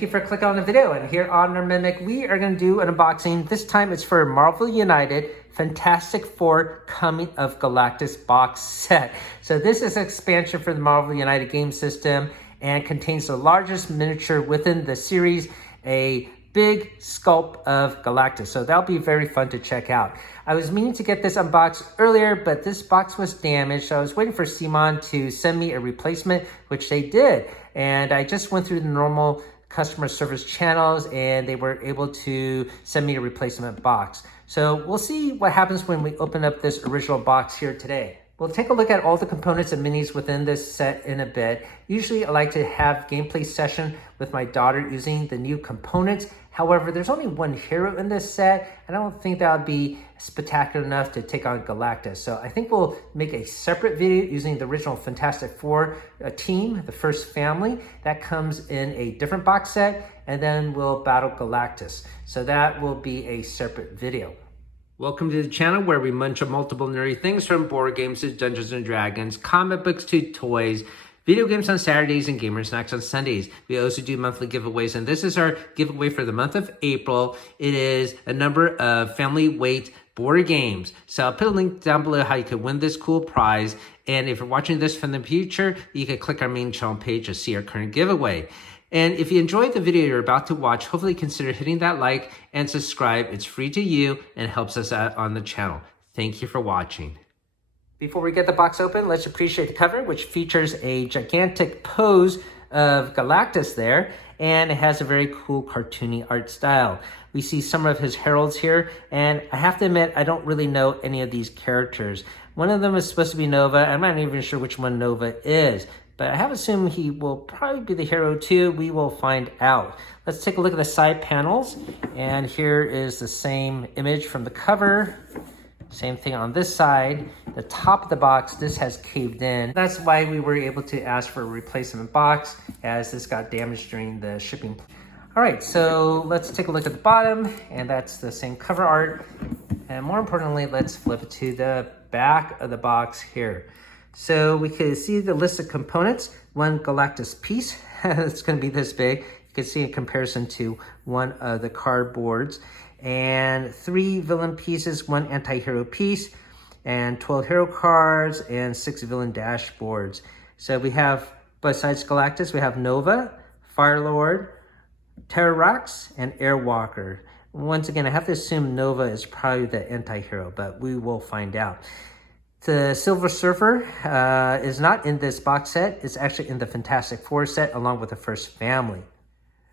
Thank you for clicking on the video. And here on our Mimic, we are going to do an unboxing. This time it's for Marvel United Fantastic Four Coming of Galactus box set. So this is an expansion for the Marvel United game system and contains the largest miniature within the series, a big sculpt of Galactus. So that'll be very fun to check out. I was meaning to get this unboxed earlier, but this box was damaged. So I was waiting for Simon to send me a replacement, which they did. And I just went through the normal customer service channels and they were able to send me a replacement box. So we'll see what happens when we open up this original box here today. We'll take a look at all the components and minis within this set in a bit. Usually I like to have gameplay session with my daughter using the new components. However, there's only one hero in this set, and I don't think that would be spectacular enough to take on Galactus. So I think we'll make a separate video using the original Fantastic Four team, the first family. That comes in a different box set, and then we'll battle Galactus. So that will be a separate video. Welcome to the channel where we munch on multiple nerdy things, from board games to Dungeons and Dragons, comic books to toys, video games on Saturdays, and gamer snacks on Sundays. We also do monthly giveaways, and this is our giveaway for the month of April. It is a number of family weight board games. So I'll put a link down below how you can win this cool prize. And if you're watching this from the future, you can click our main channel page to see our current giveaway. And if you enjoyed the video you're about to watch, hopefully consider hitting that like and subscribe. It's free to you and helps us out on the channel. Thank you for watching. Before we get the box open, let's appreciate the cover, which features a gigantic pose of Galactus there, and it has a very cool cartoony art style. We see some of his heralds here, and I have to admit, I don't really know any of these characters. One of them is supposed to be Nova. I'm not even sure which one Nova is, but I have assumed he will probably be the hero too. We will find out. Let's take a look at the side panels, and here is the same image from the cover. Same thing on this side. The top of the box, this has caved in. That's why we were able to ask for a replacement box, as this got damaged during the shipping. All right, so let's take a look at the bottom, and that's the same cover art. And more importantly, let's flip it to the back of the box here. So we can see the list of components. One Galactus piece, it's gonna be this big. You can see in comparison to one of the cardboards. And 3 villain pieces, 1 anti-hero piece, and 12 hero cards, and 6 villain dashboards. So we have, besides Galactus, we have Nova, Firelord, Terrax, and Airwalker. Once again, I have to assume Nova is probably the anti-hero, but we will find out. The Silver Surfer is not in this box set. It's actually in the Fantastic Four set along with the first family.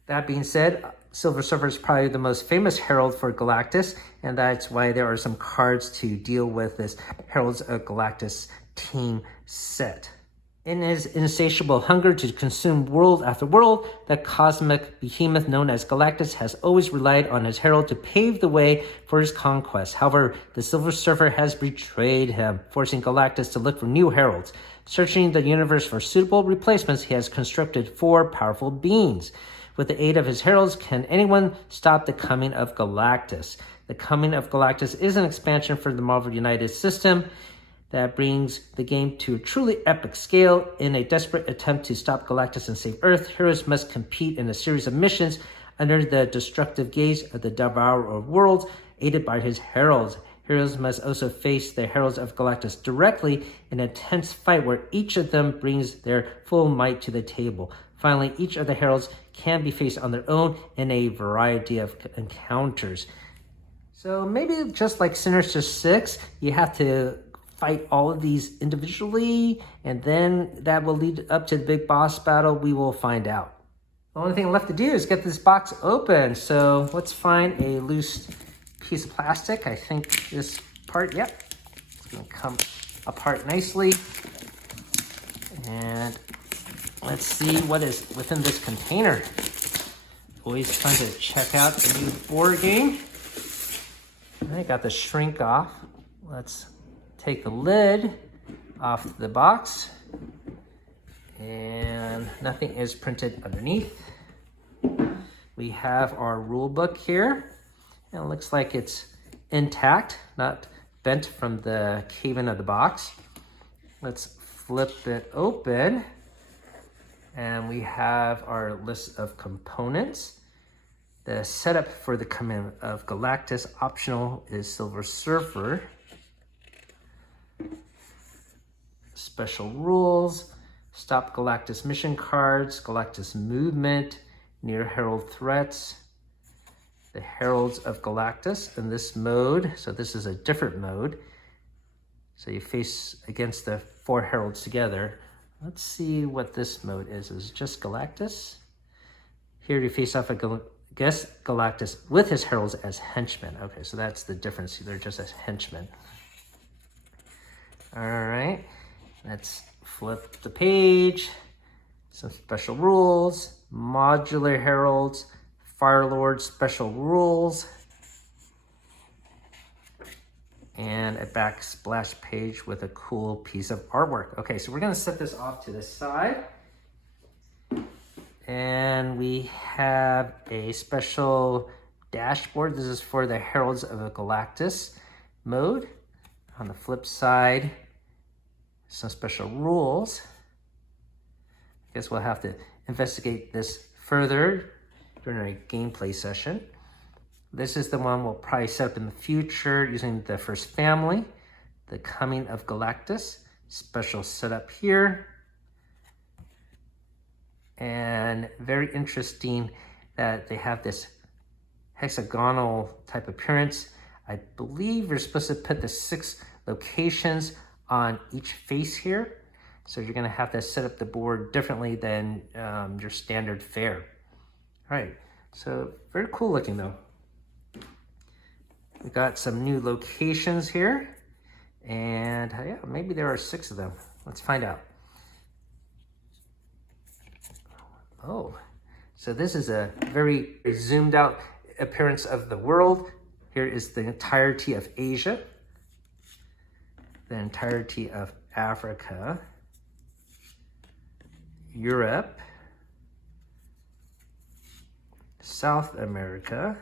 That being said, Silver Surfer is probably the most famous herald for Galactus, and that's why there are some cards to deal with this Heralds of Galactus team set. In his insatiable hunger to consume world after world, the cosmic behemoth known as Galactus has always relied on his herald to pave the way for his conquest. However, the Silver Surfer has betrayed him, forcing Galactus to look for new heralds. Searching the universe for suitable replacements, he has constructed 4 powerful beings. With the aid of his heralds, can anyone stop the coming of Galactus? The coming of Galactus is an expansion for the Marvel United system that brings the game to a truly epic scale. In a desperate attempt to stop Galactus and save Earth, heroes must compete in a series of missions under the destructive gaze of the Devourer of Worlds, aided by his heralds. Heroes must also face the Heralds of Galactus directly in a tense fight where each of them brings their full might to the table. Finally, each of the heralds can be faced on their own in a variety of encounters. So maybe just like Sinister Six, you have to fight all of these individually, and then that will lead up to the big boss battle. We will find out. The only thing left to do is get this box open. So let's find a loose piece of plastic. I think this part, yep, it's gonna come apart nicely. And let's see what is within this container. Always fun to check out the new board game. I got the shrink off. Let's take the lid off the box. And nothing is printed underneath. We have our rule book here. And it looks like it's intact, not bent from the cave-in of the box. Let's flip it open. And we have our list of components. The setup for the command of Galactus optional is Silver Surfer. Special rules, stop Galactus mission cards, Galactus movement, near herald threats, the heralds of Galactus in this mode. So this is a different mode. So you face against the 4 heralds together. Let's see what this mode is. Is it just Galactus? Here you face off against Galactus with his heralds as henchmen. Okay, so that's the difference. They're just as henchmen. All right, let's flip the page. Some special rules, modular heralds, Firelord special rules, and a backsplash page with a cool piece of artwork. Okay, so we're gonna set this off to the side. And we have a special dashboard. This is for the Heralds of the Galactus mode. On the flip side, some special rules. I guess we'll have to investigate this further during our gameplay session. This is the one we'll probably set up in the future using the first family, the Coming of Galactus, special setup here. And very interesting that they have this hexagonal type appearance. I believe you're supposed to put the 6 locations on each face here. So you're gonna have to set up the board differently than your standard fare. All right, so very cool looking though. We got some new locations here, and yeah, maybe there are 6 of them. Let's find out. Oh, so this is a very zoomed out appearance of the world. Here is the entirety of Asia, the entirety of Africa, Europe, South America,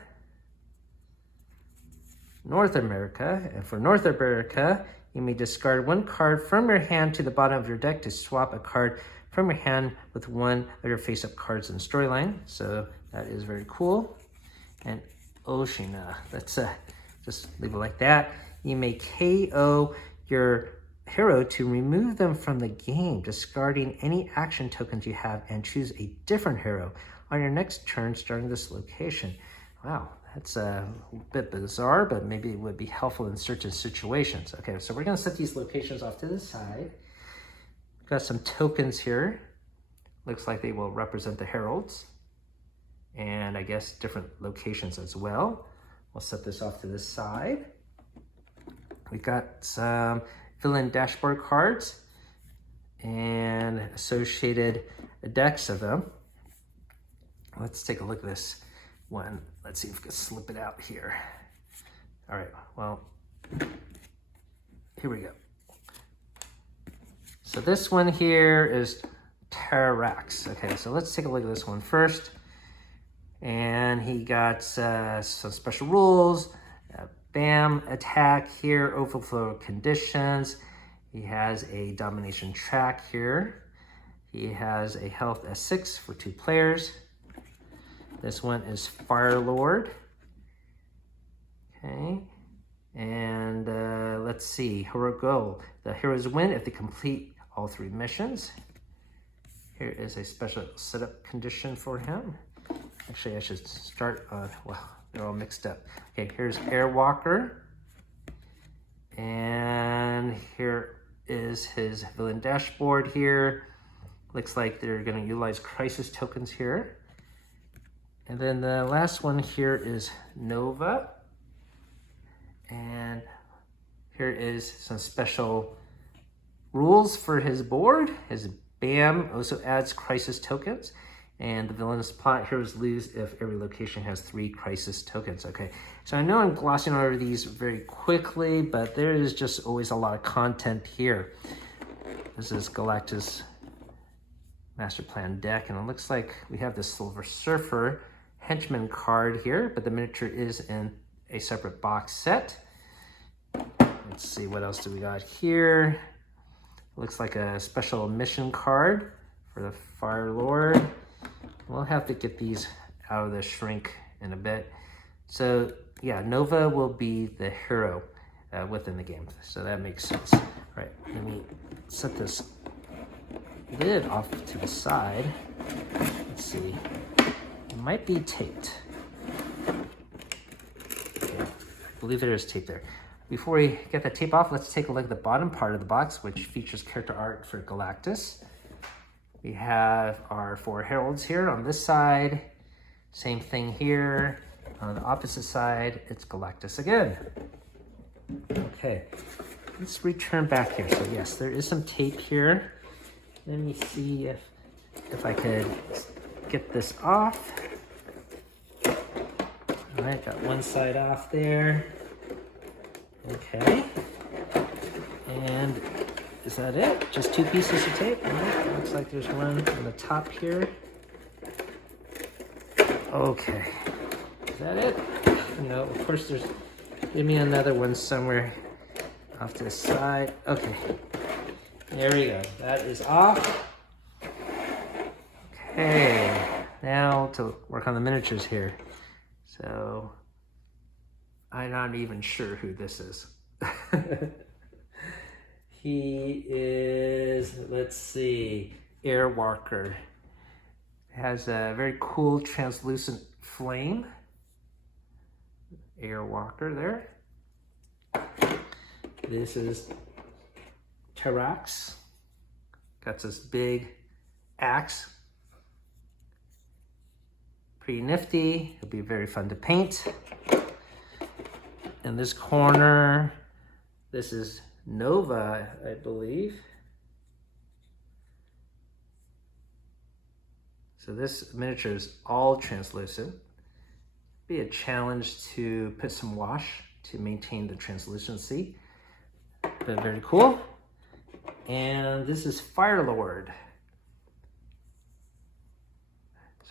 North America, and for North America, you may discard 1 card from your hand to the bottom of your deck to swap a card from your hand with one of your face-up cards in the storyline. So that is very cool. And Oceania, let's just leave it like that. You may KO your hero to remove them from the game, discarding any action tokens you have and choose a different hero on your next turn starting this location. Wow, that's a bit bizarre, but maybe it would be helpful in certain situations. Okay, so we're gonna set these locations off to the side. Got some tokens here. Looks like they will represent the heralds, and I guess different locations as well. We'll set this off to the side. We got some villain dashboard cards and associated decks of them. Let's take a look at this one. Let's see if we can slip it out here. All right, well, here we go. So this one here is Terrax. Okay, so let's take a look at this one first. And he got some special rules. Bam, attack here, overflow conditions. He has a domination track here. He has a health S6 for 2 players. This one is Firelord. Okay, and let's see, heroic goal. The heroes win if they complete all 3 missions. Here is a special setup condition for him. Actually, I should start on, well, they're all mixed up. Okay, here's Airwalker. And here is his villain dashboard here. Looks like they're gonna utilize crisis tokens here. And then the last one here is Nova. And here is some special rules for his board. His BAM also adds crisis tokens. And the villainous plot heroes lose if every location has 3 crisis tokens. Okay, so I know I'm glossing over these very quickly, but there is just always a lot of content here. This is Galactus Master Plan deck, and it looks like we have the Silver Surfer Henchman card here, but the miniature is in a separate box set. Let's see, what else do we got here? Looks like a special mission card for the Fire Lord. We'll have to get these out of the shrink in a bit. So yeah, Nova will be the hero within the game. So that makes sense. All right, let me set this lid off to the side. Let's see, it might be taped. Okay, I believe there is tape there. Before we get the tape off, let's take a look at the bottom part of the box, which features character art for Galactus. We have our 4 heralds here on this side. Same thing here. On the opposite side, it's Galactus again. Okay, let's return back here. So yes, there is some tape here. Let me see if I could get this off. All right, got one side off there. Okay, and is that it? Just 2 pieces of tape? Right. Looks like there's one on the top here. Okay, is that it? No, of course there's, give me another one somewhere off to the side. Okay, there we go. That is off. Okay, now to work on the miniatures here. So, I'm not even sure who this is. He is, let's see, Airwalker. Has a very cool translucent flame. Airwalker there. This is Terax. Got this big axe. Pretty nifty. It'll be very fun to paint. In this corner, this is Nova, I believe. So this miniature is all translucent. Be a challenge to put some wash to maintain the translucency, but very cool. And this is Fire Lord.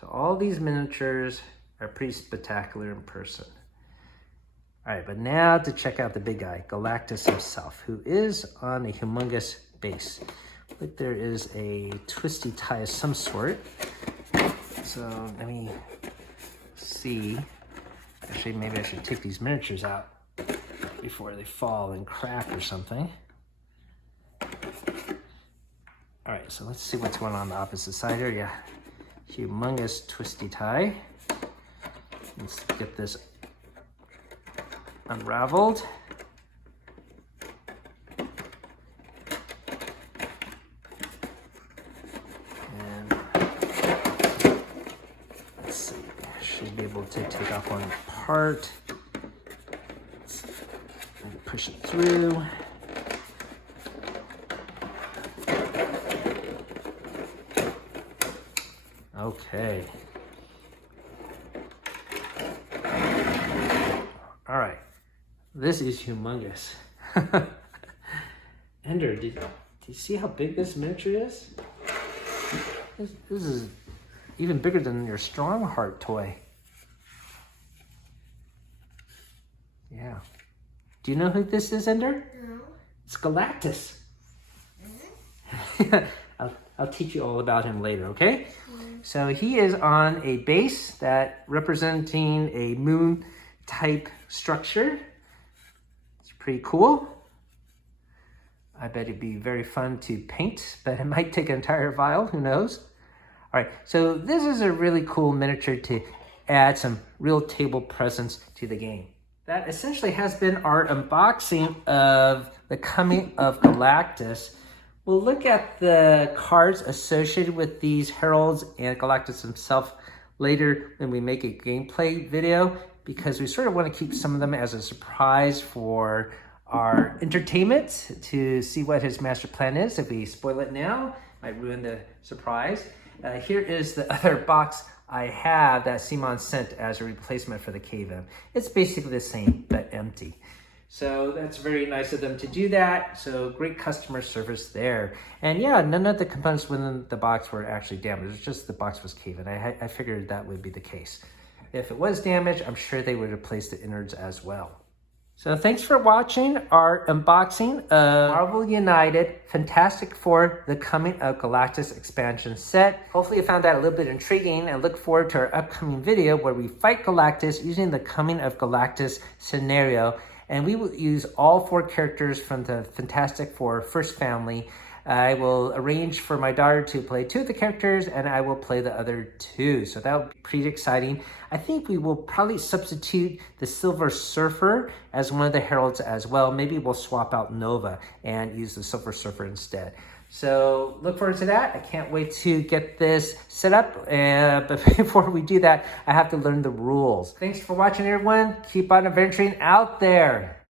So all these miniatures are pretty spectacular in person. All right, but now to check out the big guy, Galactus himself, who is on a humongous base. But there is a twisty tie of some sort. So let me see. Actually, maybe I should take these miniatures out before they fall and crack or something. All right, so let's see what's going on the opposite side here. Yeah, humongous twisty tie. Let's get this unraveled. And let's see, I should be able to take off one part. Push it through. Okay. All right. This is humongous. Ender, do you see how big this miniature is? This is even bigger than your Strongheart toy. Yeah. Do you know who this is, Ender? No. It's Galactus. I'll teach you all about him later, okay? So he is on a base that representing a moon type structure. It's pretty cool. I bet it'd be very fun to paint, but it might take an entire vial, who knows? All right, so this is a really cool miniature to add some real table presence to the game. That essentially has been our unboxing of the coming of Galactus. We'll look at the cards associated with these heralds and Galactus himself later when we make a gameplay video, because we sort of want to keep some of them as a surprise for our entertainment to see what his master plan is. If we spoil it now, it might ruin the surprise. Here is the other box I have that Simon sent as a replacement for the cave-in. It's basically the same, but empty. So that's very nice of them to do that. So great customer service there. And yeah, none of the components within the box were actually damaged. It's just the box was cave-in. I figured that would be the case. If it was damaged, I'm sure they would replace the innards as well. So thanks for watching our unboxing of Marvel United Fantastic Four, the Coming of Galactus expansion set. Hopefully you found that a little bit intriguing, and look forward to our upcoming video where we fight Galactus using the Coming of Galactus scenario. And we will use all 4 characters from the Fantastic Four first family. I will arrange for my daughter to play 2 of the characters, and I will play the other 2. So that will be pretty exciting. I think we will probably substitute the Silver Surfer as one of the heralds as well. Maybe we'll swap out Nova and use the Silver Surfer instead. So look forward to that. I can't wait to get this set up. But before we do that, I have to learn the rules. Thanks for watching, everyone. Keep on adventuring out there.